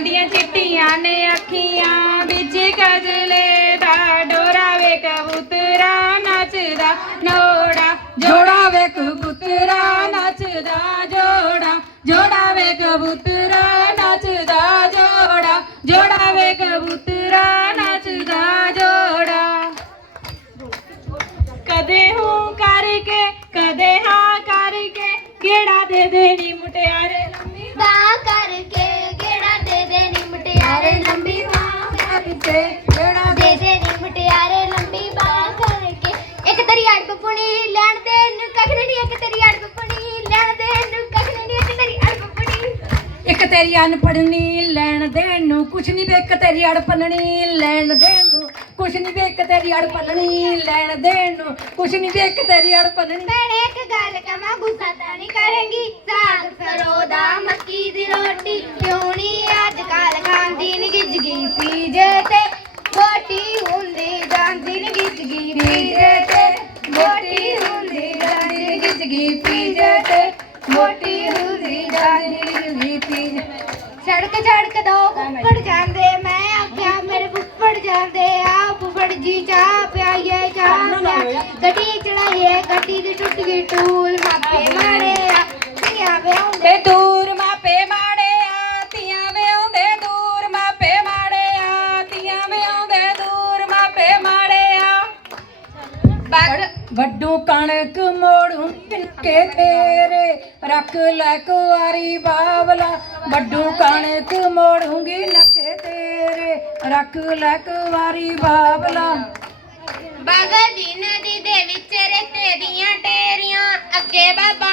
ਦੀਆਂ ਚਿੱਟੀਆਂ ਨੇ ਅੱਖੀਆਂ ਵਿੱਚ ਕਜਲੇ ਦਾ ਡੋਰਾ ਵੇ ਕਬੂਤਰਾ ਨੱਚਦਾ ਨੋੜਾ ਜੋੜਾ ਵੇ ਕਬੂਤਰਾ ਨੱਚਦਾ ਜੋੜਾ। ਜੋੜਾ ਵੇ ਕਬੂਤਰਾ ਨੱਚਦਾ ਜੋੜਾ। ਜੋੜਾ ਵੇ ਕਬੂਤਰਾ ਨੱਚਦਾ ਜੋੜਾ। ਕਦੇ ਹੂੰ ਕਰਕੇ ਕਦੇ ਹਾਂ ਕਰਕੇ ਕਿਹੜਾ ਦੇ ਦੇਣੀ ਮੁਟਿਆਰੇ ਲੰਮੀ ਬਾਹ ਕਰਕੇ? ਬਾਹ ਕਰਕੇ ਕਿਹੜਾ ਦੇ ਦੇ ਨੀ ਮਟਿਆਰੇ ਲੰਬੀ ਬਾਹ ਕਰਕੇ। ਇੱਕ ਤੇਰੀ ਅੜਪ ਪੁਣੀ ਲੈਣ ਦੇ ਨੂੰ ਕੱਖ ਨਹੀਂ ਇੱਕ ਤੇਰੀ ਅੜਪ ਪੁਣੀ ਲੈਣ ਦੇ ਨੂੰ ਕੱਖ ਨਹੀਂ ਇੱਕ ਤੇਰੀ ਅੜਪ ਪੁਣੀ। ਇੱਕ ਤੇਰੀ ਅਨਪੜਨੀ ਲੈਣ ਦੇਣ ਨੂੰ ਕੁਛ ਨਹੀਂ ਵੇਖ ਤੇਰੀ ਅੜਪਣਨੀ ਲੈਣ ਦੇਣ ਨੂੰ। ਕੁਛ ਨਹੀਂ ਵੇਖ ਤੇਰੀ ਅੜਪਣਨੀ ਲੈਣ ਦੇਣ ਨੂੰ। ਕੁਛ ਨਹੀਂ ਵੇਖ ਤੇਰੀ ਅੜਪਣਨੀ ਭੈਣੇ ਇੱਕ ਗੱਲ ਕਮਾ ਗੁੱਸਾ ਤਾਂ ਪੀਜੇ ਤੇ ਮੋਟੀ ਹੁੰਦੀ ਜਾਂਦੀ ਗਿੱਜਗੀ ਪੀਜੇ ਤੇ ਮੋਟੀ ਹੁੰਦੀ ਜਾਂਦੀ ਨੀ ਪੀਜੇ। ਸੜਕ ਸੜਕ ਦੋ ਫੁੱਫੜ ਜਾਂਦੇ ਮੈਂ ਆਖਿਆ ਮੇਰੇ ਫੁੱਫੜ ਜਾਂਦੇ ਆ ਫੁੱਫੜ ਜੀ ਚਾਹ ਪਿਆਈਏ ਚਾਹ ਪਿਆ ਗੱਡੀ ਚੜਾਈਏ ਗੱਡੀ ਦੀ ਟੁੱਟ ਗਈ ਟੂਲ ਮਾਪੇ ਵੱਡੂ ਕਣਕ ਮੋੜੂ ਕੇ ਤੇਰੇ ਰੱਖ ਲੈ ਕੁਆਰੀ ਬਾਵਲਾ। ਵੱਡੂ ਕਣਕ ਮੋੜੂੰਗੀ ਨੱਕੇ ਤੇਰੇ, ਰੱਖ ਲੈ ਕੁਆਰੀ ਬਾਵਲਾ। ਬਾਗਲ ਨਦੀ ਦੇ ਵਿੱਚ ਰੇਤੇ ਦੀਆਂ ਟੇਰੀਆਂ ਅੱਗੇ ਅੱਗੇ ਬਾਬਾ